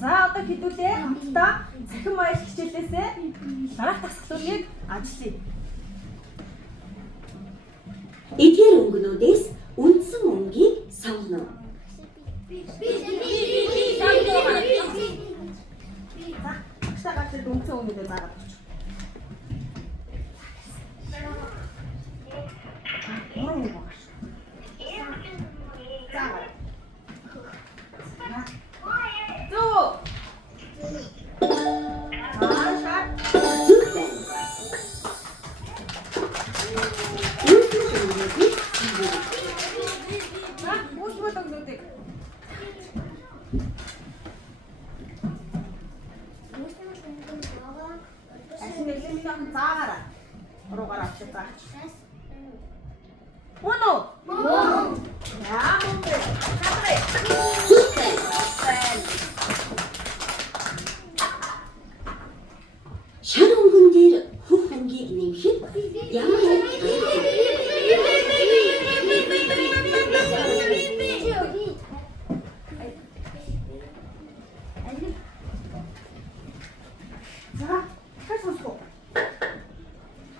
За одоо хэдүүлээ хамтдаа цахим маяль хичээлээсээ дараах дасгалыг ажиллая. Эдгээр өнгөнүүдээс үндсэн өнгийг сонгоно. Багшаагаар үндсэн өнгөдөө заагаад өгч. Заагаараа. Руугаараа авчих заач. Уно. Яа мөнгө. Хавраа. Шар өнгөн дээр хөх өнгийг нэмэхэд ямар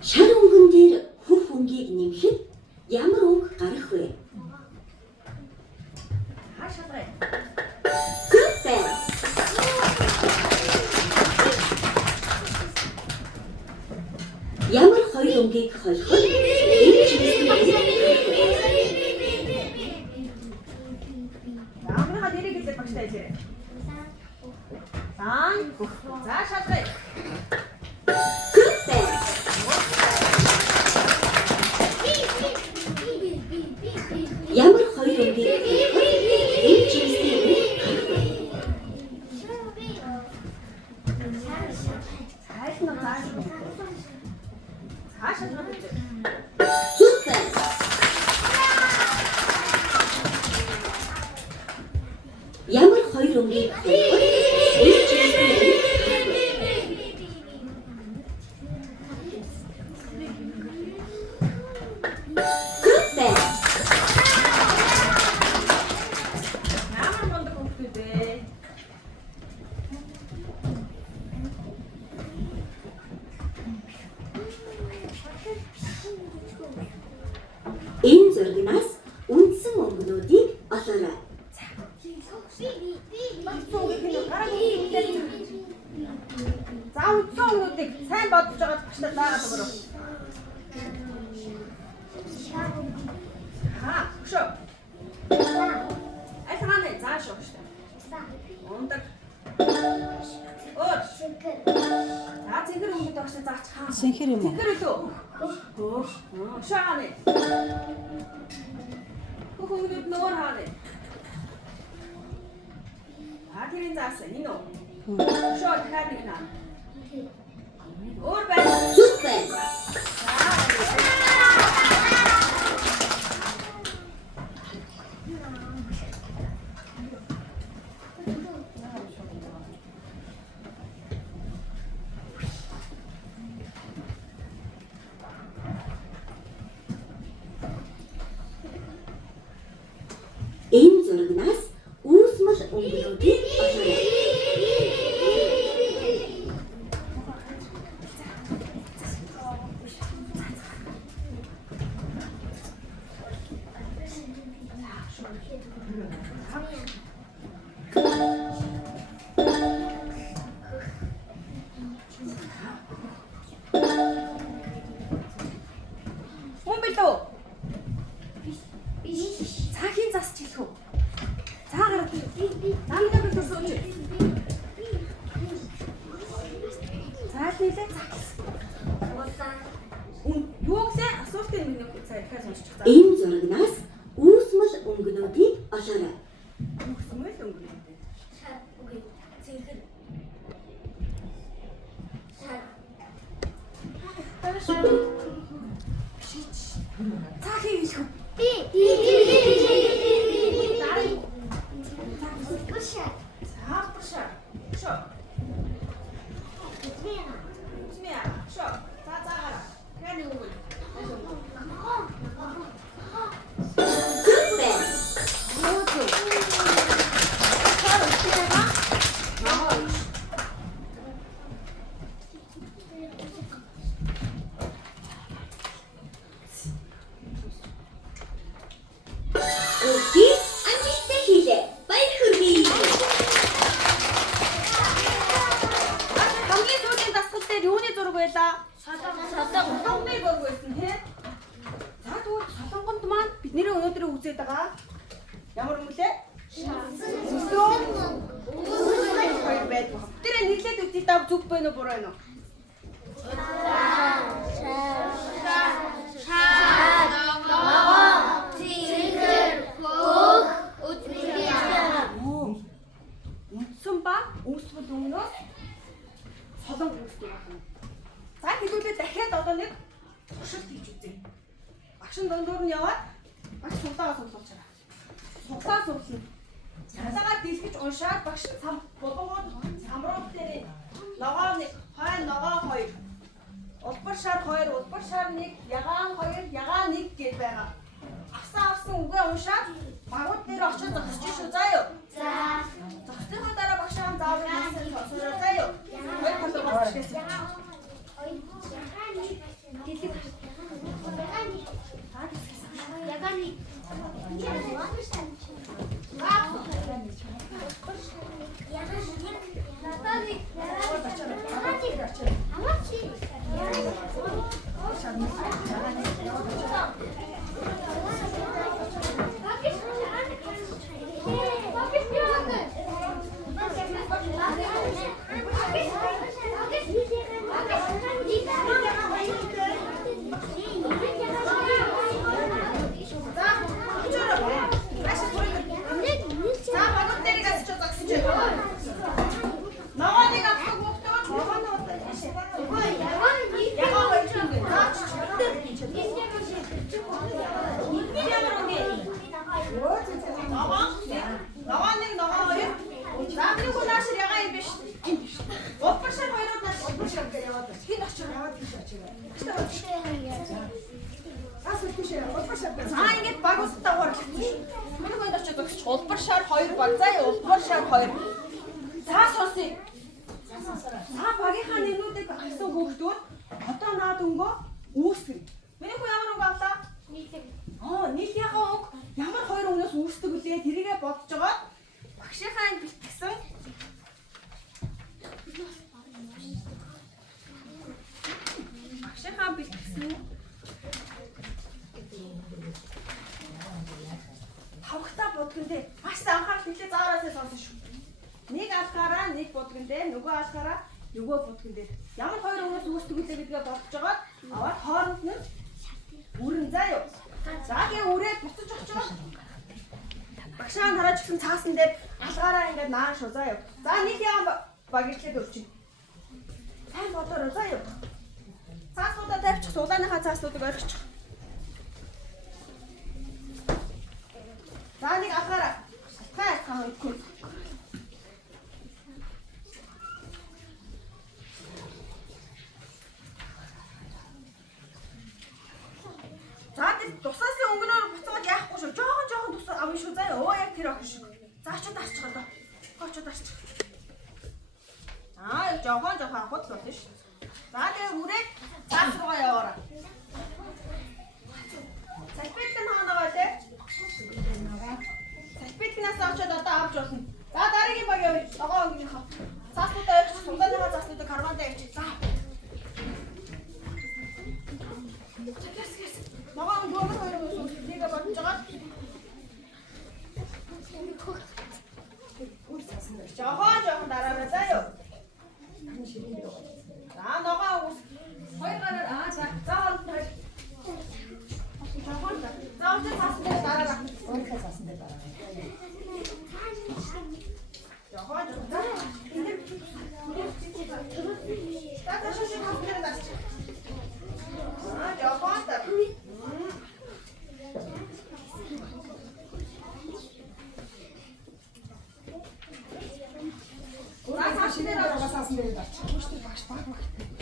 Шар өнгөн дээр хөх өнгийг нэмэхэд ямар өнгө гарах вэ? Хашаалраа. Супер! Ямар хоёр өнгийг холиход энэ чиглэлийн Яамныхаа нэрийг хэлээд багштай хэлээрэй. Сан. За шалгая. Супер! Ямар хоёр өнгийг холиход энэ чиглэлийн Хайшна зааш. Хашаалраа. Супер! Ямар хоёр өнгийг холиход энэ чиглэлийн Супер! Ямар мундаг хөвгүүд вэ? Энэ зургнаас үндсэн өнгөнүүдийг олоорой. За үндсэн өнгөнийг сайн бодож байгаа багштай заагаад өгөрөө. Шо. Айханаа зааш өгчтэй. Ундаг. Өөр. Цэнхэр өнгөд багштай заач хаа. Цэнхэр юм уу? Цэнхэр үлээ. Шааны. Хөхөнд нөр хааны. Тэрийн заасан энэ үү? Шот хадина. Өөр байна. Супер! Энэ зургнаас үүсмэл өнгөнүүдийг олоорой. Хүн билүү? Цаахийн засч хэлэх үү? Цаагаар намайг битүүр сууж. Цааш нэлээ цаа. Юу гэсэн асуултын миний цаашаа сонсчих. Энэ зургнаас үүсмэл өнгөнүүдийг олоорой. Үсмэл өнгө. Цаахийн хэлэх үү? зүг байна уу буруу байна уу? Үндсэн ба үүсвэл өмнөөс солонг үүсдэг байна. За хэлүүлээ дахиад одоо нэг туршилт хийж үзье. Багш нь дундуур нь яваад багш суглаагаа суглуулж байгаа. Суглаа суглана. Цалаагаа дэлгэж уншаад багш нь сам булгууд самрууд дээр ногоо нэг, хойно ногоо хоёр. Улбар шар 2, улбар шар 1, ягаан 2, ягаан 1 гэж байгаа. Авсан үгээ уншаад багууд дээр очиж зогсож шүү заа юу. За. Зогсохын дараа багшаа заавал хэлсэн сонсоо заа юу. Хоёр талд болчихсон. Ингээд багуудтай хурлагдсан шүү. Миний хувьд очиж өгч улбар шар 2 баг. За улбар шар 2. Цаа сонсъё. Цаа багийнхаа нэрнүүдийг авсан хүүхдүүд одоо наад өнгөө үүсгэн. Миний хүү ямар өнгө авлаа? Нийлэг. Нийлийнхаа өнгө ямар 2 өнгөөс үүсдэг үлээ тэрийгээ бодож байгаа. Багшийнхаа энэ бэлтгэсэн тавхтаа бодгон дээр маш анхаарал хэлээ заараасаа сонсон шүү. Нэг алхаараа нэг бодгон дээр нөгөө алхаараа нөгөө бодгон дээр ямар 2 өнгөөс үүсдэг үлээ гэдгээ бодож байгаа. Аваад хооронд нь үрэн заа юу. Заагийн үрээд буцаж очиж багшаа хараач гисэн цаасан дээр алгаараа ингээд наан шүү заа юу. За нэг яам багирлээд өрчин. Сайн бодороо заа юу. Цааснуудаа тавьчих суулааныхаа цааснуудыг орхичих. За нэг алгаараа. Хаа ихгүй. За тэр тусаасын өнгөнөөр буцаад яахгүй шүү. Жохон тус авна шүү заа юу. Яг тэр охин шүү. За очоод арчих одоо. Очоод арчих. Жохон авах л болно шүү. За тэгээ үрээд цаас руугаа яваарай. Салбитлэн хаанаа те? Салбитлнаас очоод одоо авч болно. За дараагийн баг явъя. Ногоо өнгөнийхөө. Цааснуудаа явчих. Сулааныхаа цааснуудыг кармандаа явчих. За. Ногоо өнгөөр хоёроо нэгэ бодож байгаа. Жохон дараарай заа юу. За ногоо ус. Хоёр гараар за хоолд хоёр. За очиж цаасан дээр дараарай. Өөрийнхөө цаасан дээр дараарай. Жохон. За шошоо цаасан дээр дараач. Жохон та. Цаасан дээр дараач. Багш баг.